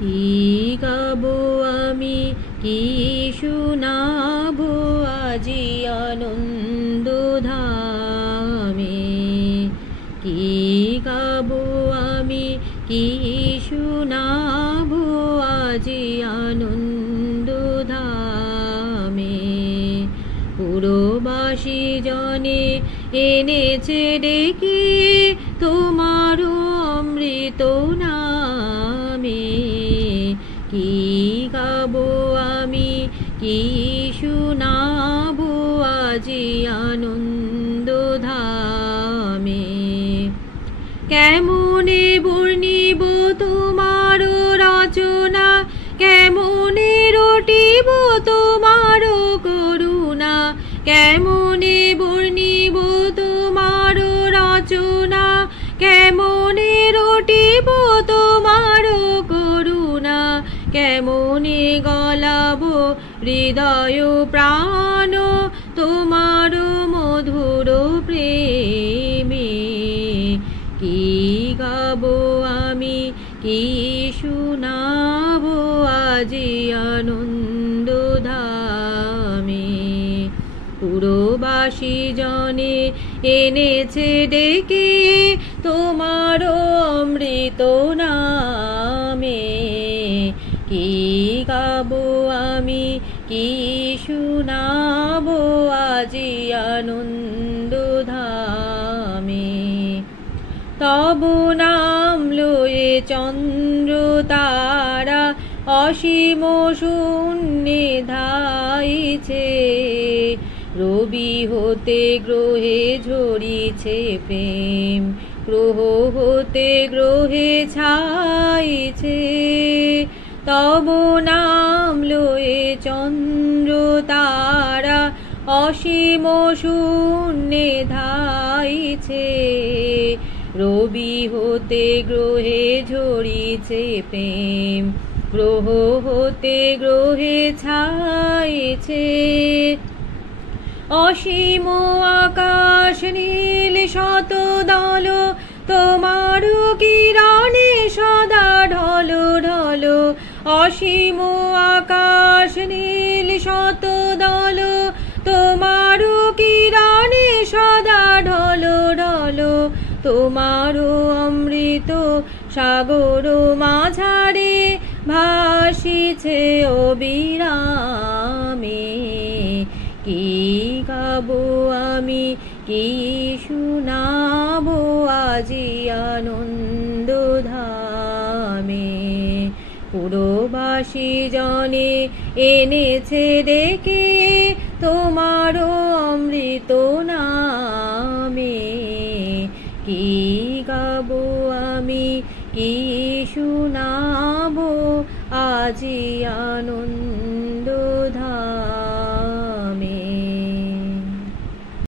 কি গাবো আমি, কি শুনাবো আজি আনন্দ ধামে। কি গাবো আমি, কি শুনাবো আজি আনন্দ ধামে। পুরবাসী জনে এনেছে ডেকে তোমার অমৃত নামে। কি গাবো আমি, কি শুনাবো আজি আনন্দ ধামে। কেমনে বর্ণিব তোমার রচনা, কেমনে রটিব তোমার করুণা। কেমনে বর্ণিব তোমার রচনা, কেমনে রটিব তোমার করুণা। কেমনে গলাবো হৃদয় প্রাণ তোমার মধুর প্রেমে। কি গাবো আমি, কি শুনাবো আজি আনন্দ ধামে। পুরবাসী জনে এনেছে ডেকে তোমার অমৃত নামে। কি গাবো আমি, কি শুনাবো আজি আনন্দ ধামে। তব নাম লয়ে চন্দ্র তারা অসীম শূন্যে ধাইছে। রবি হতে গ্রহে ঝরিছে প্রেম, গ্রহ হতে গ্রহে ছাইছে। তব নাম লয়ে চন্দ্র তারা অসীম শূন্যে ধাইছে। রবি হতে গ্রহে ঝরিছে প্রেম, গ্রহ হতে গ্রহে ছাইছে। অসীম আকাশ নীল শত দল তোমার কিরণে সদা ঢল ঢল। অসীম আকাশ নীল শত দল তোমার কিরণে সদা ঢল ঢল। তোমার অমৃত সাগর মাঝারে ভাসিছে অবিরামে। কি গাবো আমি, কি শুনাবো আজি আনন্দ ধামে। পুরবাসী জনে এনেছে ডেকে তোমার অমৃত নামে। কি গাবো আমি, কি শুনাবো আজি আনন্দ ধামে।